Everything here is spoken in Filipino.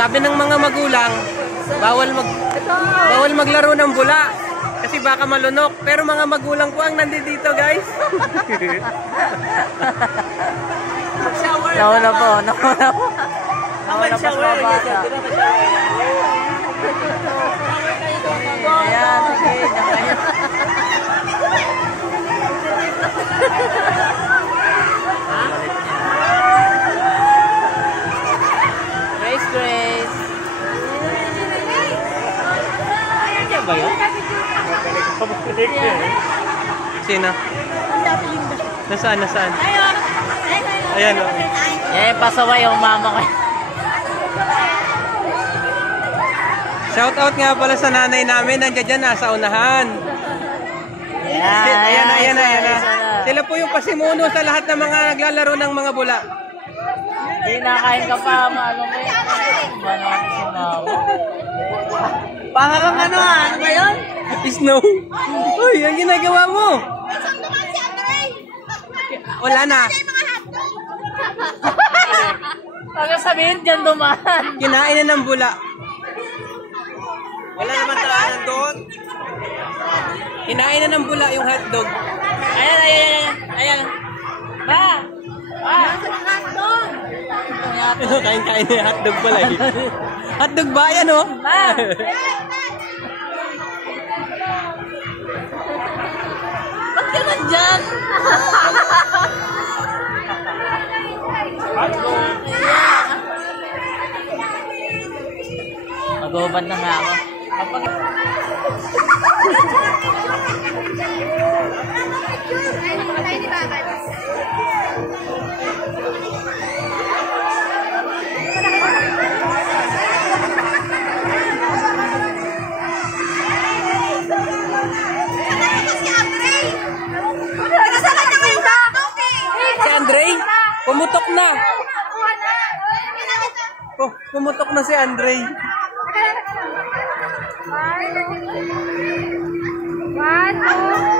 Sabi ng mga magulang, bawal maglaro ng bula kasi baka malunok. Pero mga magulang ko ang nandito, guys. Nauna po. Nauna po sa bata. Ayan, okay. Grace. Ayan ba yun? Sino? Nasaan? Ayan o. Pasaway yung mama ko. Shout out nga pala sa nanay namin. Nandiyan dyan, nasa unahan. Ayan na. Sila po yung pasimuno sa lahat ng mga naglalaro ng mga bula. Hindi nakain ka pa, ano ba yun? Pangarang ano ba yun? Snow. Uy, ang ginagawa mo. Wala na. Ano sabihin dyan dumaan? Kinain na ng bula. Wala naman daanan doon. Kinain na ng bula yung hotdog. Ayan. Ba? Kain na yung hotdog pala eh. Hotdog ba yan oh? Ba? Ba't ka nandyan? Mag-ubad na nga ako. Si Andre, pumutok na. Pumutok na si Andre. One, two.